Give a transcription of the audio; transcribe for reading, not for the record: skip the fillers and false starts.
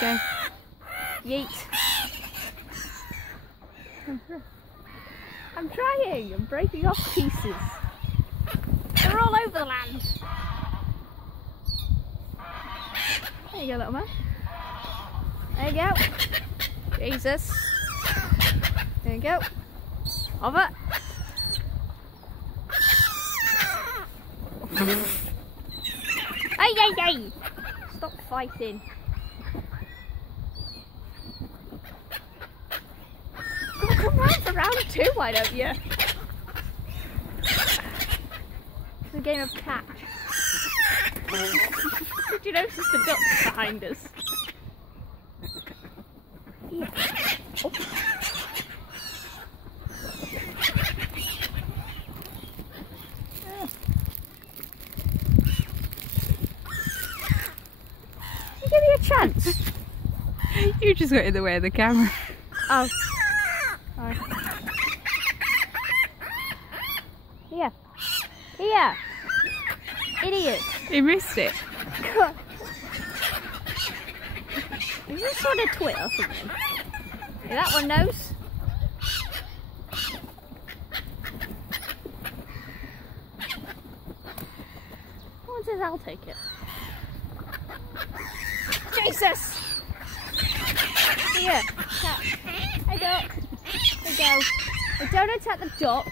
Go. Yeet. I'm trying. I'm breaking off pieces. They're all over the land. There you go, little man. There you go. Jesus. There you go. Over. Hey, hey, hey! Stop fighting. Come round for round 2, why don't you? It's a game of catch. Did you notice the ducks behind us? Yeah. Oh. Give me a chance. You just got in the way of the camera. Oh. Sorry. Here. Here. Idiot. You missed it. God. Is this sort of twit or something? Yeah, that one knows. One says I'll take it. Jesus! Here, cat. Hey, duck. There you go. Hey, don't attack the duck.